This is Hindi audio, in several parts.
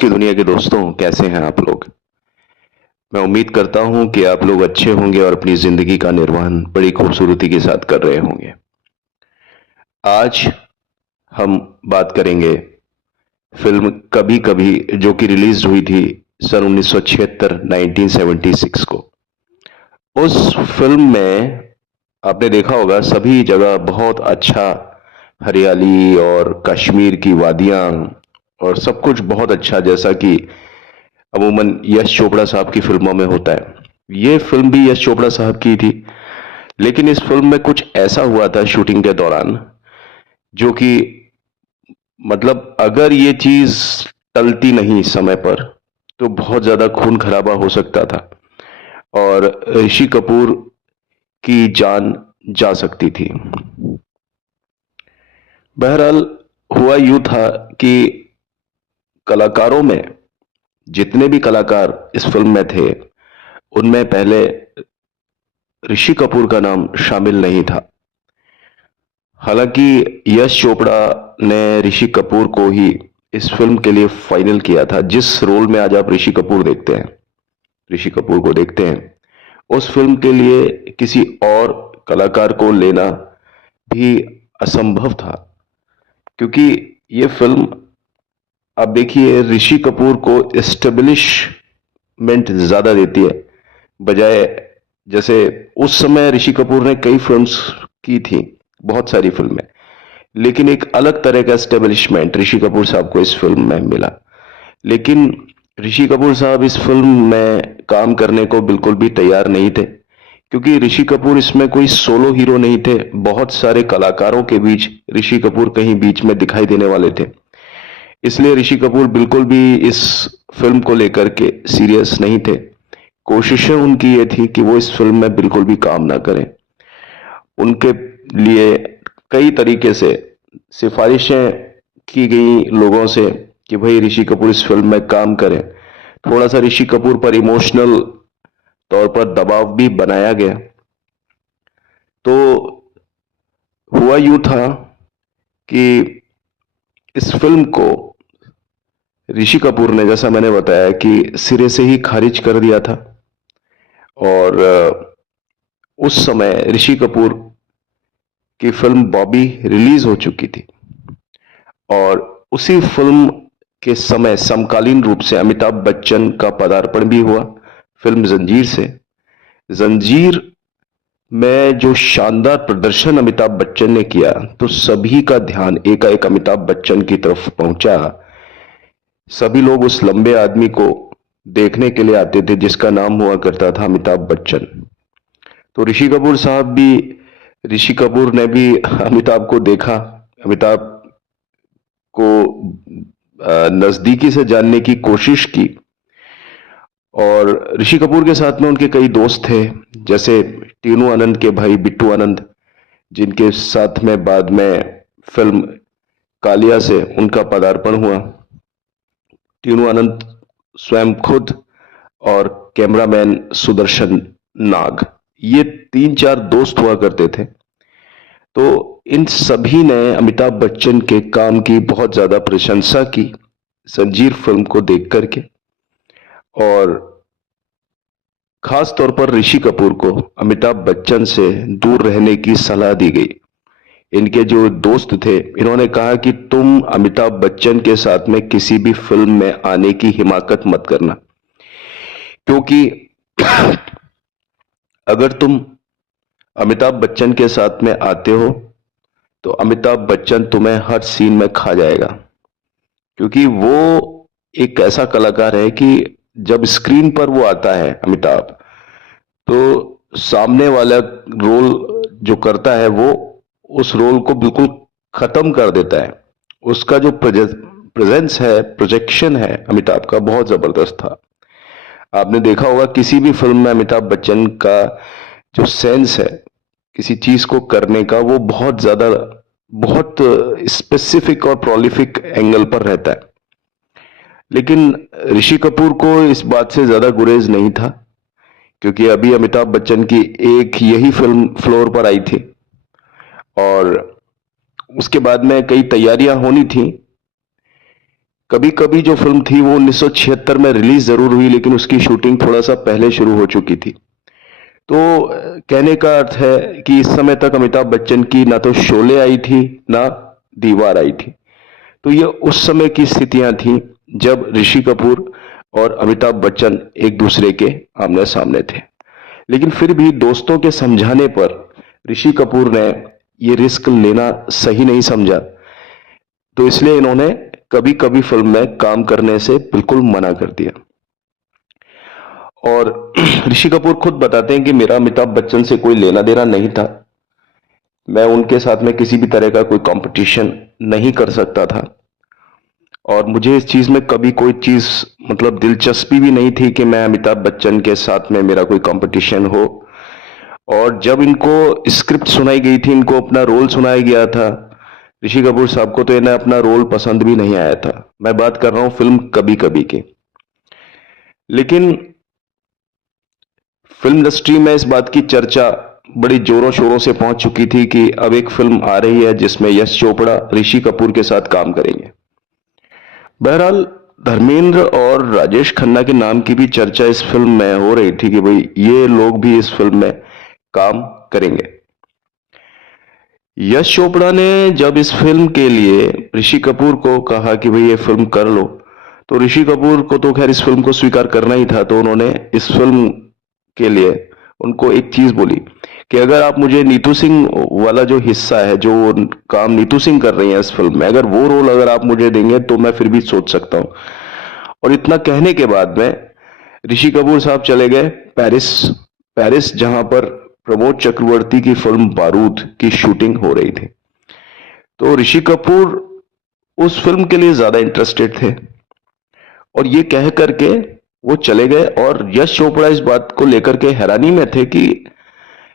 की दुनिया के दोस्तों, कैसे हैं आप लोग। मैं उम्मीद करता हूं कि आप लोग अच्छे होंगे और अपनी जिंदगी का निर्वहन बड़ी खूबसूरती के साथ कर रहे होंगे। आज हम बात करेंगे फिल्म कभी कभी, जो कि रिलीज हुई थी सन 1976 1976 को। उस फिल्म में आपने देखा होगा सभी जगह बहुत अच्छा हरियाली और कश्मीर की वादियां और सब कुछ बहुत अच्छा, जैसा कि अमूमन यश चोपड़ा साहब की फिल्मों में होता है। ये फिल्म भी यश चोपड़ा साहब की थी, लेकिन इस फिल्म में कुछ ऐसा हुआ था शूटिंग के दौरान जो कि मतलब अगर ये चीज टलती नहीं समय पर तो बहुत ज्यादा खून खराबा हो सकता था और ऋषि कपूर की जान जा सकती थी। बहरहाल हुआ यूं था कि कलाकारों में, जितने भी कलाकार इस फिल्म में थे, उनमें पहले ऋषि कपूर का नाम शामिल नहीं था। हालांकि यश चोपड़ा ने ऋषि कपूर को ही इस फिल्म के लिए फाइनल किया था। जिस रोल में आज आप ऋषि कपूर देखते हैं, ऋषि कपूर को देखते हैं, उस फिल्म के लिए किसी और कलाकार को लेना भी असंभव था, क्योंकि ये फिल्म, आप देखिए, ऋषि कपूर को एस्टेब्लिशमेंट ज्यादा देती है, बजाय जैसे उस समय ऋषि कपूर ने कई फिल्म्स की थी, बहुत सारी फिल्में, लेकिन एक अलग तरह का एस्टेब्लिशमेंट ऋषि कपूर साहब को इस फिल्म में मिला। लेकिन ऋषि कपूर साहब इस फिल्म में काम करने को बिल्कुल भी तैयार नहीं थे, क्योंकि ऋषि कपूर इसमें कोई सोलो हीरो नहीं थे। बहुत सारे कलाकारों के बीच ऋषि कपूर कहीं बीच में दिखाई देने वाले थे। इसलिए ऋषि कपूर बिल्कुल भी इस फिल्म को लेकर के सीरियस नहीं थे। कोशिशें उनकी ये थी कि वो इस फिल्म में बिल्कुल भी काम ना करें। उनके लिए कई तरीके से सिफारिशें की गई लोगों से कि भाई ऋषि कपूर इस फिल्म में काम करें। थोड़ा सा ऋषि कपूर पर इमोशनल तौर पर दबाव भी बनाया गया। तो हुआ यूं था कि इस फिल्म को ऋषि कपूर ने, जैसा मैंने बताया, कि सिरे से ही खारिज कर दिया था। और उस समय ऋषि कपूर की फिल्म बॉबी रिलीज हो चुकी थी और उसी फिल्म के समय समकालीन रूप से अमिताभ बच्चन का पदार्पण भी हुआ फिल्म जंजीर से। जंजीर में जो शानदार प्रदर्शन अमिताभ बच्चन ने किया, तो सभी का ध्यान एकाएक अमिताभ बच्चन की तरफ पहुंचा। सभी लोग उस लंबे आदमी को देखने के लिए आते थे जिसका नाम हुआ करता था अमिताभ बच्चन। तो ऋषि कपूर ने भी अमिताभ को देखा, अमिताभ को नजदीकी से जानने की कोशिश की। और ऋषि कपूर के साथ में उनके कई दोस्त थे, जैसे टीनू आनंद के भाई बिट्टू आनंद, जिनके साथ में बाद में फिल्म कालिया से उनका पदार्पण हुआ। टीनू आनंद स्वयं खुद और कैमरामैन सुदर्शन नाग, ये तीन चार दोस्त हुआ करते थे। तो इन सभी ने अमिताभ बच्चन के काम की बहुत ज्यादा प्रशंसा की जंजीर फिल्म को देख करके। और खास तौर पर ऋषि कपूर को अमिताभ बच्चन से दूर रहने की सलाह दी गई। इनके जो दोस्त थे, इन्होंने कहा कि तुम अमिताभ बच्चन के साथ में किसी भी फिल्म में आने की हिमाकत मत करना, क्योंकि अगर तुम अमिताभ बच्चन के साथ में आते हो तो अमिताभ बच्चन तुम्हें हर सीन में खा जाएगा, क्योंकि वो एक ऐसा कलाकार है कि जब स्क्रीन पर वो आता है अमिताभ, तो सामने वाला रोल जो करता है वो उस रोल को बिल्कुल खत्म कर देता है। उसका जो प्रेजेंस है, प्रोजेक्शन है अमिताभ का, बहुत जबरदस्त था। आपने देखा होगा किसी भी फिल्म में अमिताभ बच्चन का जो सेंस है किसी चीज को करने का, वो बहुत ज्यादा, बहुत स्पेसिफिक और प्रोलिफिक एंगल पर रहता है। लेकिन ऋषि कपूर को इस बात से ज्यादा गुरेज नहीं था, क्योंकि अभी अमिताभ बच्चन की एक यही फिल्म फ्लोर पर आई थी और उसके बाद में कई तैयारियां होनी थी। कभी कभी जो फिल्म थी वो 1976 में रिलीज जरूर हुई, लेकिन उसकी शूटिंग थोड़ा सा पहले शुरू हो चुकी थी। तो कहने का अर्थ है कि इस समय तक अमिताभ बच्चन की ना तो शोले आई थी, ना दीवार आई थी। तो ये उस समय की स्थितियां थी जब ऋषि कपूर और अमिताभ बच्चन एक दूसरे के आमने सामने थे। लेकिन फिर भी दोस्तों के समझाने पर ऋषि कपूर ने ये रिस्क लेना सही नहीं समझा, तो इसलिए इन्होंने कभी कभी फिल्म में काम करने से बिल्कुल मना कर दिया। और ऋषि कपूर खुद बताते हैं कि मेरा अमिताभ बच्चन से कोई लेना देना नहीं था, मैं उनके साथ में किसी भी तरह का कोई कंपटीशन नहीं कर सकता था, और मुझे इस चीज में कभी कोई चीज मतलब दिलचस्पी भी नहीं थी कि मैं अमिताभ बच्चन के साथ में मेरा कोई कंपटीशन हो। और जब इनको स्क्रिप्ट सुनाई गई थी, इनको अपना रोल सुनाया गया था, ऋषि कपूर साहब को तो इन्हें अपना रोल पसंद भी नहीं आया था। मैं बात कर रहा हूं फिल्म कभी कभी की। लेकिन फिल्म इंडस्ट्री में इस बात की चर्चा बड़ी जोरों शोरों से पहुंच चुकी थी कि अब एक फिल्म आ रही है जिसमें यश चोपड़ा ऋषि कपूर के साथ काम करेंगे। बहरहाल धर्मेंद्र और राजेश खन्ना के नाम की भी चर्चा इस फिल्म में हो रही थी कि भाई ये लोग भी इस फिल्म में काम करेंगे। यश चोपड़ा ने जब इस फिल्म के लिए ऋषि कपूर को कहा कि भाई ये फिल्म कर लो, तो ऋषि कपूर को तो खैर इस फिल्म को स्वीकार करना ही था। तो उन्होंने इस फिल्म के लिए उनको एक चीज बोली कि अगर आप मुझे नीतू सिंह वाला जो हिस्सा है, जो काम नीतू सिंह कर रही है इस फिल्म में, अगर वो रोल अगर आप मुझे देंगे तो मैं फिर भी सोच सकता हूं। और इतना कहने के बाद में ऋषि कपूर साहब चले गए पेरिस। पेरिस जहां पर प्रमोद चक्रवर्ती की फिल्म बारूद की शूटिंग हो रही थी। तो ऋषि कपूर उस फिल्म के लिए ज्यादा इंटरेस्टेड थे, और ये कह करके वो चले गए। और यश चोपड़ा इस बात को लेकर के हैरानी में थे कि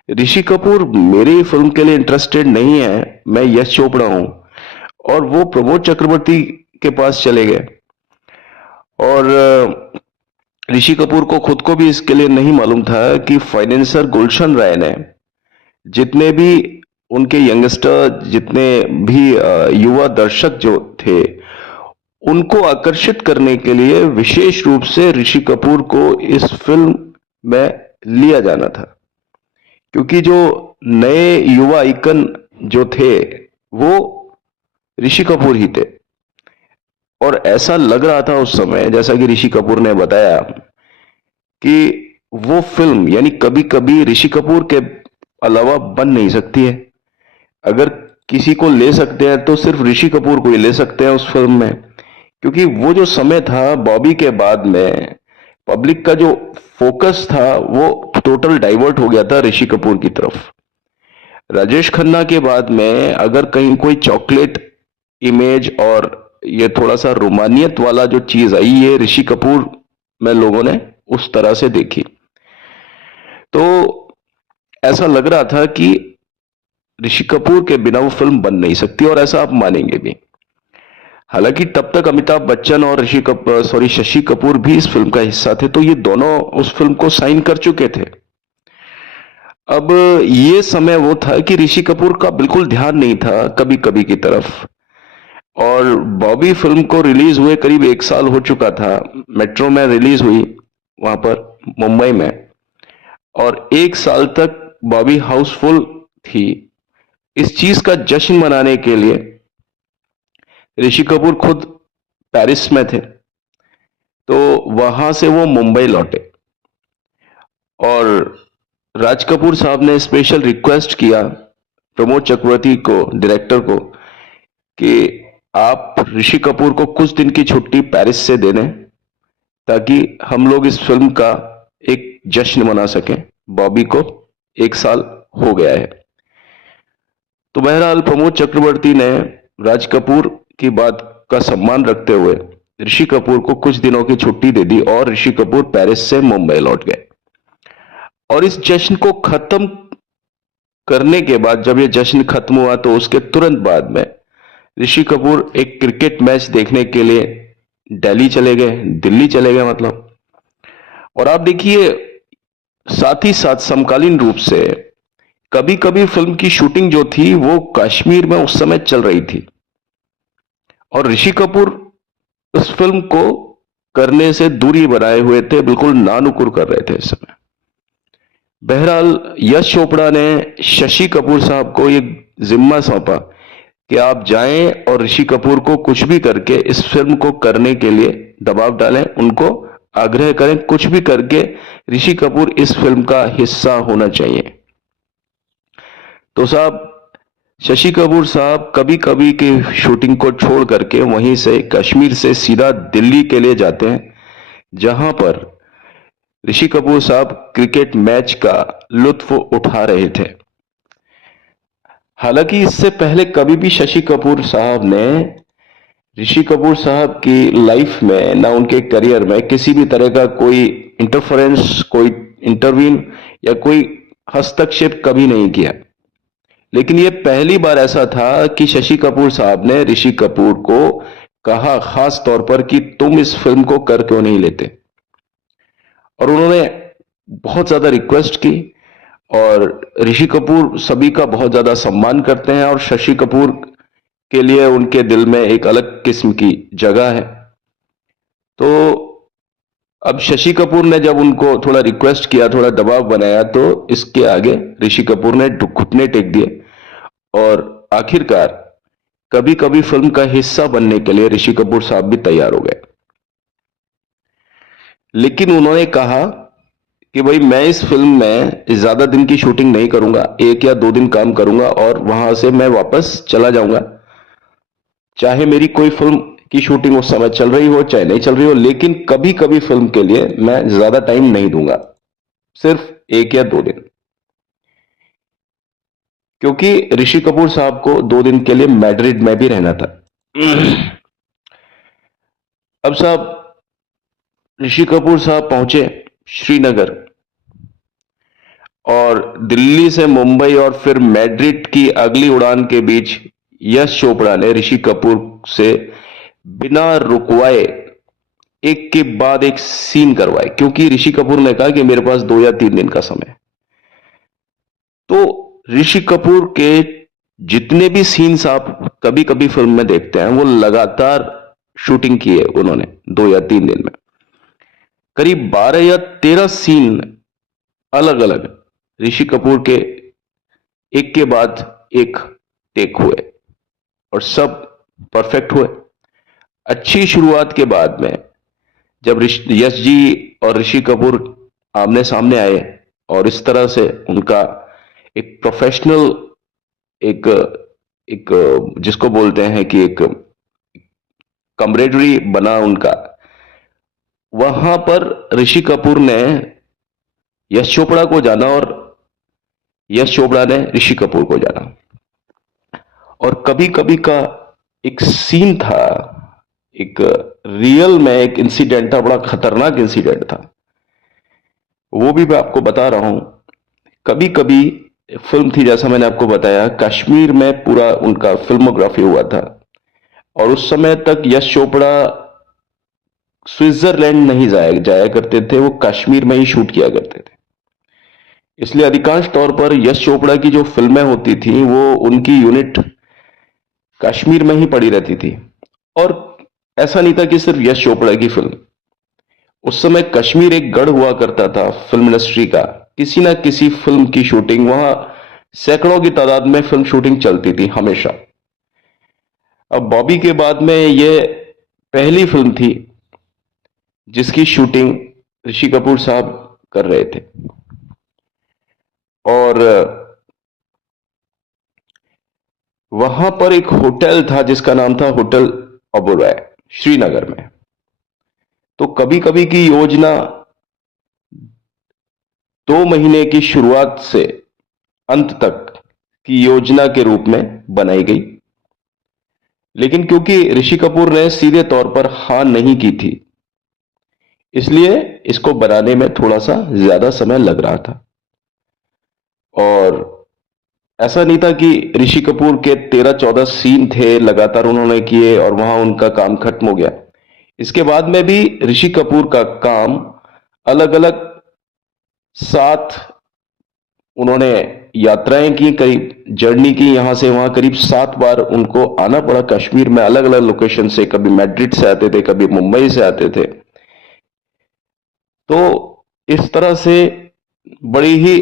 ऋषि कपूर मेरी फिल्म के लिए इंटरेस्टेड नहीं है, मैं यश चोपड़ा हूं। और वो प्रमोद चक्रवर्ती के पास चले गए। और ऋषि कपूर को खुद को भी इसके लिए नहीं मालूम था कि फाइनेंसर गुलशन राय ने जितने भी उनके यंगस्टर, जितने भी युवा दर्शक जो थे, उनको आकर्षित करने के लिए विशेष रूप से ऋषि कपूर को इस फिल्म में लिया जाना था। क्योंकि जो नए युवा आइकन जो थे वो ऋषि कपूर ही थे। और ऐसा लग रहा था उस समय, जैसा कि ऋषि कपूर ने बताया, कि वो फिल्म यानी कभी कभी ऋषि कपूर के अलावा बन नहीं सकती है। अगर किसी को ले सकते हैं तो सिर्फ ऋषि कपूर को ही ले सकते हैं उस फिल्म में। क्योंकि वो जो समय था बॉबी के बाद में, पब्लिक का जो फोकस था वो टोटल डाइवर्ट हो गया था ऋषि कपूर की तरफ। राजेश खन्ना के बाद में अगर कहीं कोई चॉकलेट इमेज और ये थोड़ा सा रोमानियत वाला जो चीज आई, ये ऋषि कपूर में लोगों ने उस तरह से देखी। तो ऐसा लग रहा था कि ऋषि कपूर के बिना वो फिल्म बन नहीं सकती, और ऐसा आप मानेंगे भी। हालांकि तब तक अमिताभ बच्चन और शशि कपूर भी इस फिल्म का हिस्सा थे, तो ये दोनों उस फिल्म को साइन कर चुके थे। अब ये समय वो था कि ऋषि कपूर का बिल्कुल ध्यान नहीं था कभी कभी की तरफ। और बॉबी फिल्म को रिलीज हुए करीब 1 साल हो चुका था। मेट्रो में रिलीज हुई वहां पर मुंबई में, और 1 साल तक बॉबी हाउसफुल थी। इस चीज का जश्न मनाने के लिए ऋषि कपूर खुद पेरिस में थे, तो वहां से वो मुंबई लौटे। और राज कपूर साहब ने स्पेशल रिक्वेस्ट किया प्रमोद चक्रवर्ती को, डायरेक्टर को, कि आप ऋषि कपूर को कुछ दिन की छुट्टी पेरिस से दे दें ताकि हम लोग इस फिल्म का एक जश्न मना सकें। बॉबी को 1 साल हो गया है। तो बहरहाल प्रमोद चक्रवर्ती ने राज कपूर की बात का सम्मान रखते हुए ऋषि कपूर को कुछ दिनों की छुट्टी दे दी, और ऋषि कपूर पेरिस से मुंबई लौट गए। और इस जश्न को खत्म करने के बाद, जब ये जश्न खत्म हुआ, तो उसके तुरंत बाद में ऋषि कपूर एक क्रिकेट मैच देखने के लिए दिल्ली चले गए, मतलब। और आप देखिए, साथ ही साथ समकालीन रूप से कभी कभी फिल्म की शूटिंग जो थी वो कश्मीर में उस समय चल रही थी। और ऋषि कपूर उस फिल्म को करने से दूरी बनाए हुए थे, बिल्कुल नानुकुर कर रहे थे इस समय। बहरहाल यश चोपड़ा ने शशि कपूर साहब को ये जिम्मा सौंपा कि आप जाएं और ऋषि कपूर को कुछ भी करके इस फिल्म को करने के लिए दबाव डालें, उनको आग्रह करें, कुछ भी करके ऋषि कपूर इस फिल्म का हिस्सा होना चाहिए। तो साहब, शशि कपूर साहब कभी कभी की शूटिंग को छोड़ करके वहीं से कश्मीर से सीधा दिल्ली के लिए जाते हैं, जहां पर ऋषि कपूर साहब क्रिकेट मैच का लुत्फ उठा रहे थे। हालांकि इससे पहले कभी भी शशि कपूर साहब ने ऋषि कपूर साहब की लाइफ में, ना उनके करियर में किसी भी तरह का कोई इंटरफेरेंस, कोई इंटरवीन या कोई हस्तक्षेप कभी नहीं किया। लेकिन यह पहली बार ऐसा था कि शशि कपूर साहब ने ऋषि कपूर को कहा खास तौर पर कि तुम इस फिल्म को कर क्यों नहीं लेते, और उन्होंने बहुत ज्यादा रिक्वेस्ट की। और ऋषि कपूर सभी का बहुत ज्यादा सम्मान करते हैं और शशि कपूर के लिए उनके दिल में एक अलग किस्म की जगह है। तो अब शशि कपूर ने जब उनको थोड़ा रिक्वेस्ट किया, थोड़ा दबाव बनाया, तो इसके आगे ऋषि कपूर ने घुटने टेक दिए और आखिरकार कभी कभी फिल्म का हिस्सा बनने के लिए ऋषि कपूर साहब भी तैयार हो गए। लेकिन उन्होंने कहा कि भाई मैं इस फिल्म में ज्यादा दिन की शूटिंग नहीं करूंगा, 1 या 2 दिन काम करूंगा और वहां से मैं वापस चला जाऊंगा। चाहे मेरी कोई फिल्म की शूटिंग उस समय चल रही हो चाहे नहीं चल रही हो, लेकिन कभी कभी फिल्म के लिए मैं ज्यादा टाइम नहीं दूंगा, सिर्फ 1 या 2 दिन। क्योंकि ऋषि कपूर साहब को 2 दिन के लिए मैड्रिड में भी रहना था। अब साहब, ऋषि कपूर साहब पहुंचे श्रीनगर, और दिल्ली से मुंबई और फिर मैड्रिड की अगली उड़ान के बीच यश चोपड़ा ने ऋषि कपूर से बिना रुकवाए एक के बाद एक सीन करवाए, क्योंकि ऋषि कपूर ने कहा कि मेरे पास 2 या 3 दिन का समय है। तो ऋषि कपूर के जितने भी सीन्स आप कभी कभी फिल्म में देखते हैं, वो लगातार शूटिंग की है उन्होंने 2 या 3 दिन में। करीब 12 या 13 सीन अलग अलग ऋषि कपूर के एक के बाद एक टेक हुए और सब परफेक्ट हुए। अच्छी शुरुआत के बाद में जब यश जी और ऋषि कपूर आमने सामने आए और इस तरह से उनका एक प्रोफेशनल, एक एक जिसको बोलते हैं कि एक कमरेडरी बना उनका, वहां पर ऋषि कपूर ने यश चोपड़ा को जाना और यश चोपड़ा ने ऋषि कपूर को जाना। और कभी कभी का एक सीन था, एक रियल में एक इंसिडेंट था, बड़ा खतरनाक इंसिडेंट था, वो भी मैं आपको बता रहा हूं। कभी कभी फिल्म थी, जैसा मैंने आपको बताया, कश्मीर में पूरा उनका फिल्मोग्राफी हुआ था, और उस समय तक यश चोपड़ा स्विट्जरलैंड नहीं जाया करते थे, वो कश्मीर में ही शूट किया करते थे। इसलिए अधिकांश तौर पर यश चोपड़ा की जो फिल्में होती थी वो उनकी यूनिट कश्मीर में ही पड़ी रहती थी। और ऐसा नहीं था कि सिर्फ यश चोपड़ा की फिल्म, उस समय कश्मीर एक गढ़ हुआ करता था फिल्म इंडस्ट्री का। किसी ना किसी फिल्म की शूटिंग वहां सैकड़ों की तादाद में फिल्म शूटिंग चलती थी हमेशा। अब बॉबी के बाद में यह पहली फिल्म थी जिसकी शूटिंग ऋषि कपूर साहब कर रहे थे। और वहां पर एक होटल था जिसका नाम था होटल ओबेरॉय, श्रीनगर में। तो कभी कभी की योजना 2 महीने की शुरुआत से अंत तक की योजना के रूप में बनाई गई, लेकिन क्योंकि ऋषि कपूर ने सीधे तौर पर हां नहीं की थी, इसलिए इसको बनाने में थोड़ा सा ज्यादा समय लग रहा था। और ऐसा नहीं था कि ऋषि कपूर के 13-14 सीन थे लगातार उन्होंने किए और वहां उनका काम खत्म हो गया। इसके बाद में भी ऋषि कपूर का काम अलग अलग 7 उन्होंने यात्राएं की, करीब जर्नी की, यहां से वहां करीब 7 बार उनको आना पड़ा कश्मीर में, अलग अलग लोकेशन से। कभी मैड्रिड से आते थे, कभी मुंबई से आते थे। तो इस तरह से बड़ी ही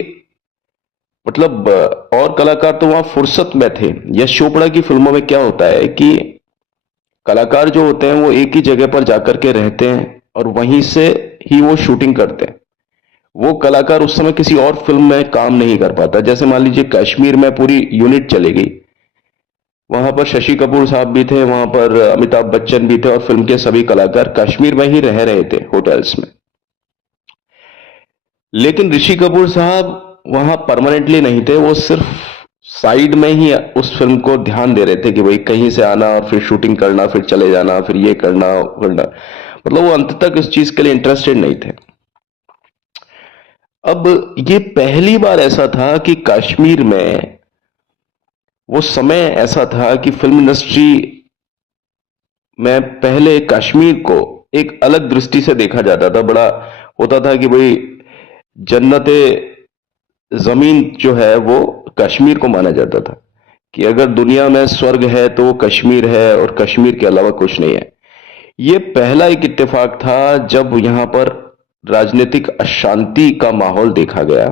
मतलब और कलाकार तो वहां फुर्सत में थे। यश चोपड़ा की फिल्मों में क्या होता है कि कलाकार जो होते हैं वो एक ही जगह पर जाकर के रहते हैं और वहीं से ही वो शूटिंग करते हैं। वो कलाकार उस समय किसी और फिल्म में काम नहीं कर पाता। जैसे मान लीजिए कश्मीर में पूरी यूनिट चली गई, वहां पर शशि कपूर साहब भी थे, वहां पर अमिताभ बच्चन भी थे और फिल्म के सभी कलाकार कश्मीर में ही रह रहे थे होटल्स में। लेकिन ऋषि कपूर साहब वहां परमानेंटली नहीं थे, वो सिर्फ साइड में ही उस फिल्म को ध्यान दे रहे थे कि भाई कहीं से आना और फिर शूटिंग करना, फिर चले जाना, फिर ये करना करना। मतलब वो अंत तक इस चीज के लिए इंटरेस्टेड नहीं थे। अब ये पहली बार ऐसा था कि कश्मीर में वो समय ऐसा था कि फिल्म इंडस्ट्री में पहले कश्मीर को एक अलग दृष्टि से देखा जाता था। बड़ा होता था कि भाई जन्नते जमीन जो है वो कश्मीर को माना जाता था, कि अगर दुनिया में स्वर्ग है तो वो कश्मीर है और कश्मीर के अलावा कुछ नहीं है। ये पहला एक इत्तेफाक था जब यहां पर राजनीतिक अशांति का माहौल देखा गया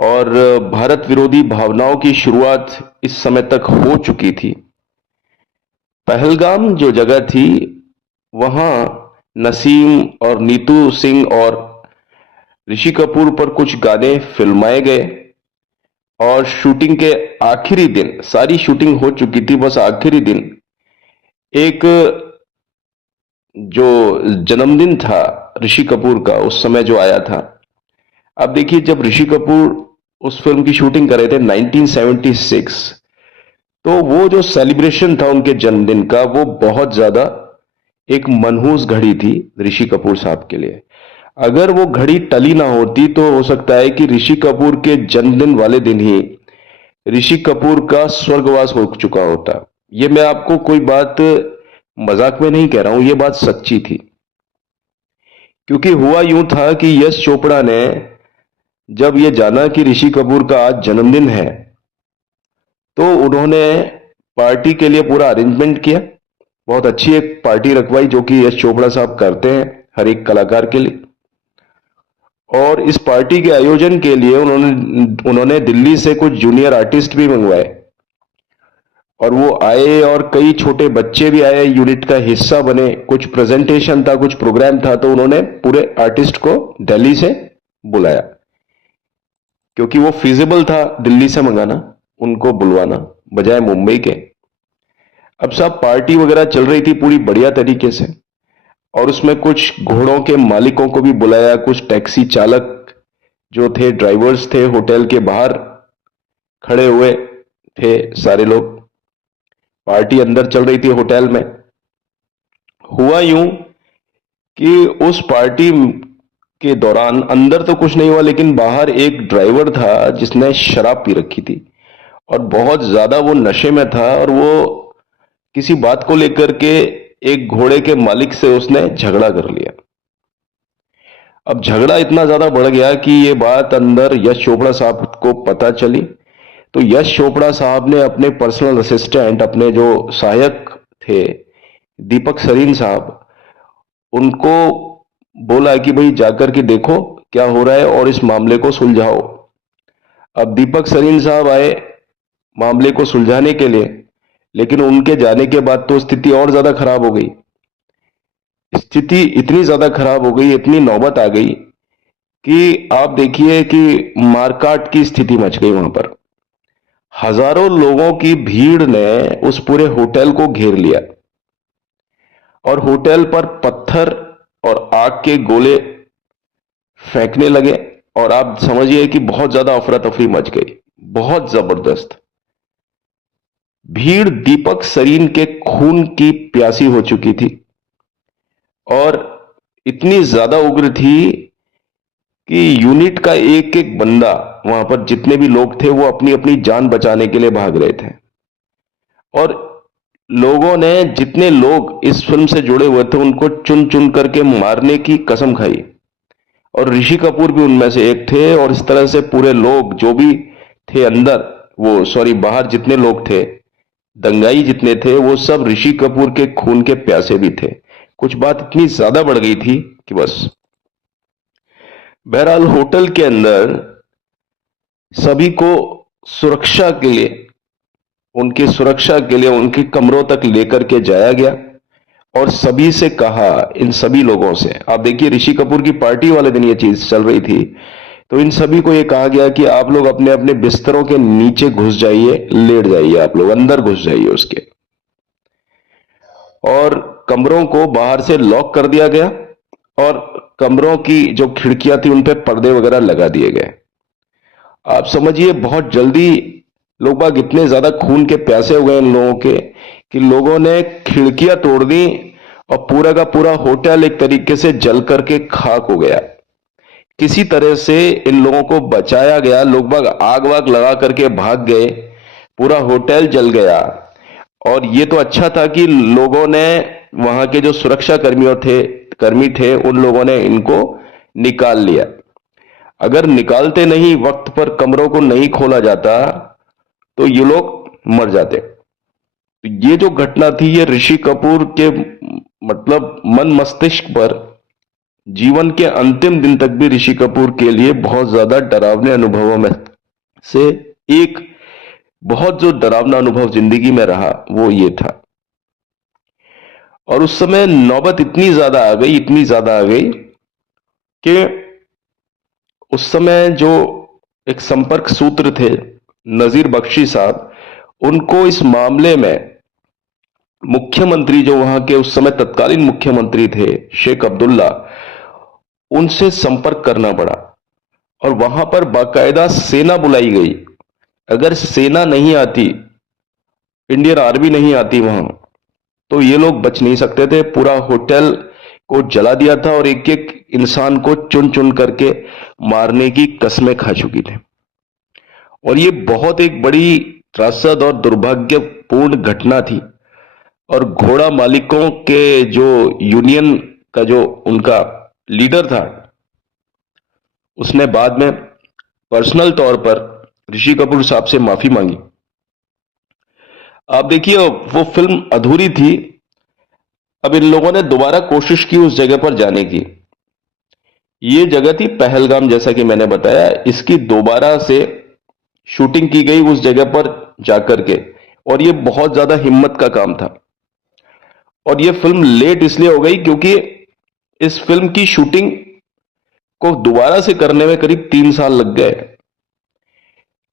और भारत विरोधी भावनाओं की शुरुआत इस समय तक हो चुकी थी। पहलगाम जो जगह थी, वहां नसीम और नीतू सिंह और ऋषि कपूर पर कुछ गाने फिल्माए गए और शूटिंग के आखिरी दिन, सारी शूटिंग हो चुकी थी, बस आखिरी दिन एक जो जन्मदिन था ऋषि कपूर का उस समय जो आया था। अब देखिए, जब ऋषि कपूर उस फिल्म की शूटिंग कर रहे थे 1976, तो वो जो सेलिब्रेशन था उनके जन्मदिन का, वो बहुत ज्यादा एक मनहूस घड़ी थी ऋषि कपूर साहब के लिए। अगर वो घड़ी टली ना होती तो हो सकता है कि ऋषि कपूर के जन्मदिन वाले दिन ही ऋषि कपूर का स्वर्गवास हो चुका होता। ये मैं आपको कोई बात मजाक में नहीं कह रहा हूं, ये बात सच्ची थी। क्योंकि हुआ यूं था कि यश चोपड़ा ने जब ये जाना कि ऋषि कपूर का आज जन्मदिन है, तो उन्होंने पार्टी के लिए पूरा अरेंजमेंट किया। बहुत अच्छी एक पार्टी रखवाई जो कि यश चोपड़ा साहब करते हैं हर एक कलाकार के लिए। और इस पार्टी के आयोजन के लिए उन्होंने दिल्ली से कुछ जूनियर आर्टिस्ट भी मंगवाए और वो आए और कई छोटे बच्चे भी आए, यूनिट का हिस्सा बने। कुछ प्रेजेंटेशन था, कुछ प्रोग्राम था, तो उन्होंने पूरे आर्टिस्ट को दिल्ली से बुलाया क्योंकि वो फिजिबल था दिल्ली से मंगाना, उनको बुलवाना बजाय मुंबई के। अब साहब पार्टी वगैरह चल रही थी पूरी बढ़िया तरीके से और उसमें कुछ घोड़ों के मालिकों को भी बुलाया, कुछ टैक्सी चालक जो थे, ड्राइवर्स थे, होटल के बाहर खड़े हुए थे सारे लोग। पार्टी अंदर चल रही थी होटल में। हुआ यूं कि उस पार्टी के दौरान अंदर तो कुछ नहीं हुआ, लेकिन बाहर एक ड्राइवर था जिसने शराब पी रखी थी और बहुत ज्यादा वो नशे में था और वो किसी बात को लेकर के एक घोड़े के मालिक से उसने झगड़ा कर लिया। अब झगड़ा इतना ज्यादा बढ़ गया कि ये बात अंदर यश चोपड़ा साहब को पता चली। तो यश चोपड़ा साहब ने अपने पर्सनल असिस्टेंट, अपने जो सहायक थे दीपक सरीन साहब, उनको बोला कि भाई जाकर के देखो क्या हो रहा है और इस मामले को सुलझाओ। अब दीपक सरीन साहब आए मामले को सुलझाने के लिए, लेकिन उनके जाने के बाद तो स्थिति और ज्यादा खराब हो गई। स्थिति इतनी ज्यादा खराब हो गई, इतनी नौबत आ गई कि आप देखिए कि मारकाट की स्थिति मच गई वहां पर। हजारों लोगों की भीड़ ने उस पूरे होटल को घेर लिया और होटल पर पत्थर और आग के गोले फेंकने लगे और आप समझिए कि बहुत ज्यादा अफरा तफरी मच गई, बहुत जबरदस्त। भीड़ दीपक सरीन के खून की प्यासी हो चुकी थी और इतनी ज्यादा उग्र थी कि यूनिट का एक एक बंदा, वहां पर जितने भी लोग थे, वो अपनी अपनी जान बचाने के लिए भाग रहे थे। और लोगों ने, जितने लोग इस फिल्म से जुड़े हुए थे, उनको चुन चुन करके मारने की कसम खाई। और ऋषि कपूर भी उनमें से एक थे। और इस तरह से पूरे लोग जो भी थे अंदर, वो सॉरी बाहर जितने लोग थे, दंगाई जितने थे, वो सब ऋषि कपूर के खून के प्यासे भी थे। कुछ बात इतनी ज्यादा बढ़ गई थी कि बस। बहरहाल होटल के अंदर सभी को सुरक्षा के लिए, उनकी सुरक्षा के लिए उनके कमरों तक लेकर के जाया गया और सभी से कहा, इन सभी लोगों से, आप देखिए ऋषि कपूर की पार्टी वाले दिन ये चीज चल रही थी, तो इन सभी को ये कहा गया कि आप लोग अपने अपने बिस्तरों के नीचे घुस जाइए, लेट जाइए, आप लोग अंदर घुस जाइए उसके। और कमरों को बाहर से लॉक कर दिया गया और कमरों की जो खिड़कियां थी उन पे पर्दे वगैरह लगा दिए गए। आप समझिए बहुत जल्दी लोग बाग इतने ज्यादा खून के प्यासे हो गए इन लोगों के कि लोगों ने खिड़कियां तोड़ दी और पूरा का पूरा होटल एक तरीके से जल करके खाक हो गया। किसी तरह से इन लोगों को बचाया गया, लोग बाग आग वाग लगा करके भाग गए, पूरा होटल जल गया। और ये तो अच्छा था कि लोगों ने, वहां के जो सुरक्षा कर्मी थे, उन लोगों ने इनको निकाल लिया। अगर निकालते नहीं, वक्त पर कमरों को नहीं खोला जाता, तो ये लोग मर जाते। तो ये जो घटना थी, ये ऋषि कपूर के मतलब मन मस्तिष्क पर जीवन के अंतिम दिन तक भी ऋषि कपूर के लिए बहुत ज्यादा डरावने अनुभवों में से एक, बहुत जो डरावना अनुभव जिंदगी में रहा वो ये था। और उस समय नौबत इतनी ज्यादा आ गई, इतनी ज्यादा आ गई कि उस समय जो एक संपर्क सूत्र थे नजीर बख्शी साहब, उनको इस मामले में मुख्यमंत्री, जो वहां के उस समय तत्कालीन मुख्यमंत्री थे शेख अब्दुल्ला, उनसे संपर्क करना पड़ा। और वहां पर बाकायदा सेना बुलाई गई। अगर सेना नहीं आती, इंडियन आर्मी नहीं आती वहां, तो ये लोग बच नहीं सकते थे। पूरा होटल को जला दिया था और एक एक इंसान को चुन चुन करके मारने की कस्में खा चुकी थे। और ये बहुत एक बड़ी त्रासद और दुर्भाग्यपूर्ण घटना थी। और घोड़ा मालिकों के जो यूनियन का जो उनका लीडर था, उसने बाद में पर्सनल तौर पर ऋषि कपूर साहब से माफी मांगी। आप देखिए वो फिल्म अधूरी थी, अब इन लोगों ने दोबारा कोशिश की उस जगह पर जाने की। ये जगह थी पहलगाम, जैसा कि मैंने बताया, इसकी दोबारा से शूटिंग की गई उस जगह पर जाकर के। और ये बहुत ज्यादा हिम्मत का काम था। और ये फिल्म लेट इसलिए हो गई क्योंकि इस फिल्म की शूटिंग को दोबारा से करने में करीब 3 साल लग गए।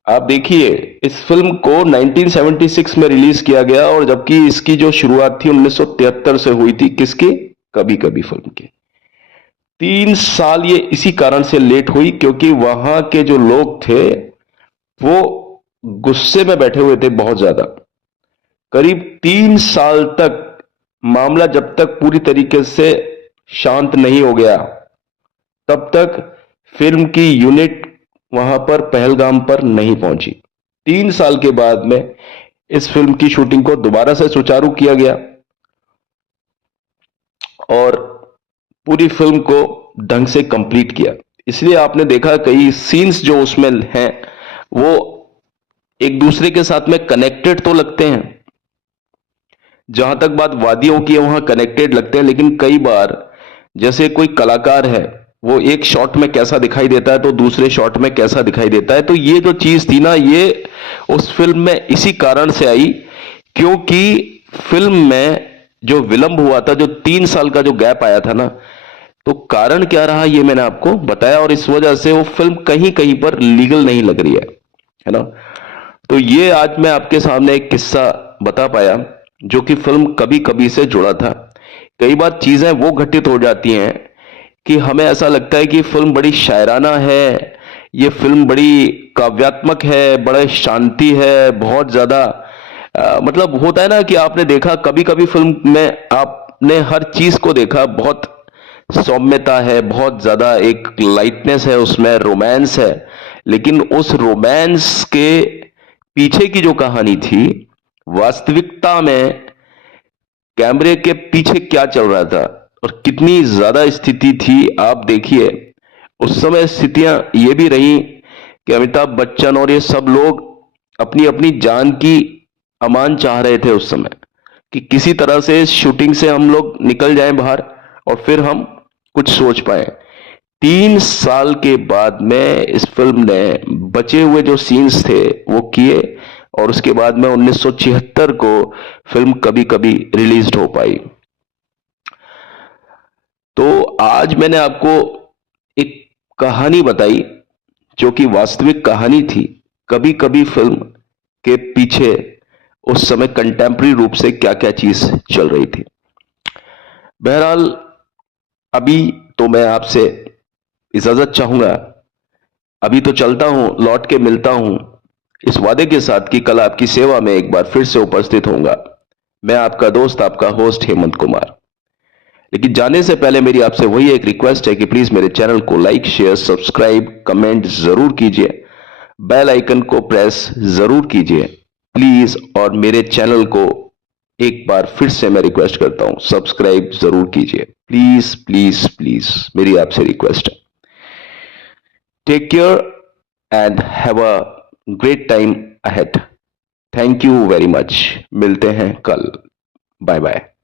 आप देखिए इस फिल्म को 1976 में रिलीज किया गया, और जबकि इसकी जो शुरुआत थी 1973 से हुई थी, किसकी, कभी कभी फिल्म की। 3 साल ये इसी कारण से लेट हुई क्योंकि वहां के जो लोग थे वो गुस्से में बैठे हुए थे बहुत ज्यादा। करीब 3 साल तक मामला जब तक पूरी तरीके से शांत नहीं हो गया, तब तक फिल्म की यूनिट वहां पर पहलगाम पर नहीं पहुंची। 3 साल के बाद में इस फिल्म की शूटिंग को दोबारा से सुचारू किया गया और पूरी फिल्म को ढंग से कंप्लीट किया। इसलिए आपने देखा कई सीन्स जो उसमें हैं वो एक दूसरे के साथ में कनेक्टेड तो लगते हैं, जहां तक बात वादियों की है वहां कनेक्टेड लगते हैं, लेकिन कई बार जैसे कोई कलाकार है, वो एक शॉट में कैसा दिखाई देता है तो दूसरे शॉट में कैसा दिखाई देता है। तो ये जो चीज थी ना, ये उस फिल्म में इसी कारण से आई क्योंकि फिल्म में जो विलंब हुआ था, जो 3 साल का जो गैप आया था ना, तो कारण क्या रहा ये मैंने आपको बताया। और इस वजह से वो फिल्म कहीं कहीं पर लीगल नहीं लग रही है ना। तो ये आज मैं आपके सामने एक किस्सा बता पाया जो कि फिल्म कभी कभी से जुड़ा था। कई बार चीजें वो घटित हो जाती हैं कि हमें ऐसा लगता है कि फिल्म बड़ी शायराना है, ये फिल्म बड़ी काव्यात्मक है, बड़े शांति है, बहुत ज्यादा मतलब होता है ना कि आपने देखा कभी कभी फिल्म में आपने हर चीज को देखा, बहुत सौम्यता है, बहुत ज्यादा एक लाइटनेस है उसमें, रोमांस है, लेकिन उस रोमांस के पीछे की जो कहानी थी, वास्तविकता में कैमरे के पीछे क्या चल रहा था और कितनी ज्यादा स्थिति थी, आप देखिए। उस समय स्थितियां ये भी रही कि अमिताभ बच्चन और ये सब लोग अपनी अपनी जान की अमान चाह रहे थे उस समय, कि किसी तरह से इस शूटिंग से हम लोग निकल जाएं बाहर और फिर हम कुछ सोच पाए। 3 साल के बाद में इस फिल्म ने बचे हुए जो सीन्स थे वो किए, और उसके बाद में 1976 को फिल्म कभी कभी रिलीज हो पाई। तो आज मैंने आपको एक कहानी बताई जो कि वास्तविक कहानी थी, कभी कभी फिल्म के पीछे उस समय कंटेम्प्रेरी रूप से क्या क्या चीज चल रही थी। बहरहाल अभी तो मैं आपसे इजाजत चाहूंगा, अभी तो चलता हूं, लौट के मिलता हूं इस वादे के साथ कि कल आपकी सेवा में एक बार फिर से उपस्थित होऊंगा। मैं आपका दोस्त, आपका होस्ट हेमंत कुमार। लेकिन जाने से पहले मेरी आपसे वही एक रिक्वेस्ट है कि प्लीज मेरे चैनल को लाइक, शेयर, सब्सक्राइब, कमेंट जरूर कीजिए, बेल आइकन को प्रेस जरूर कीजिए प्लीज, और मेरे चैनल को एक बार फिर से मैं रिक्वेस्ट करता हूं, सब्सक्राइब जरूर कीजिए, प्लीज प्लीज प्लीज, मेरी आपसे रिक्वेस्ट है। Take care and have a great time ahead. Thank you very much. मिलते हैं कल। Bye bye.